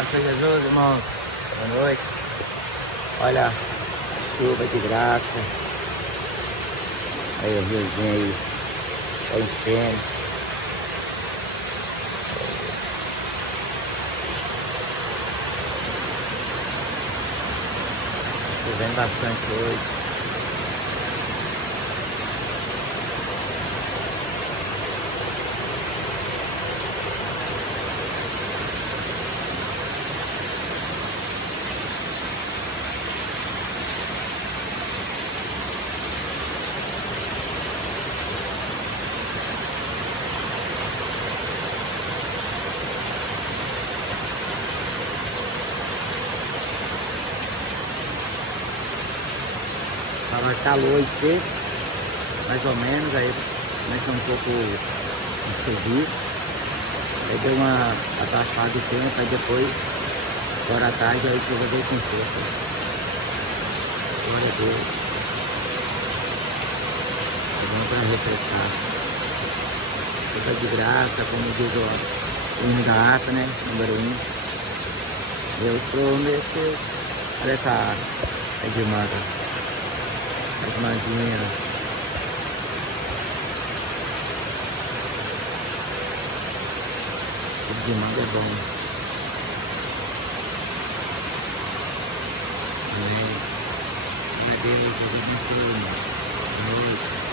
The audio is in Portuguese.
Graças a Jesus, irmãos. Boa noite. Olha, chuva de graça. Aí o riozinho aí tá enchendo. Chovendo bastante hoje. Tava calor e seco, mais ou menos, aí começou um pouco o serviço, aí deu uma atrasada de tempo, aí depois, agora à tarde, aí chuva veio com força. Glória a Deus. É bom para refrescar. Chuva de graça, como diz o hino da harpa, né? Número 1. Deus prometeu. Olha essa água, é de manga. As manguinhas. Tudo de manga é bom. Amém. Meu Deus, Jesus abençoe. Boa noite.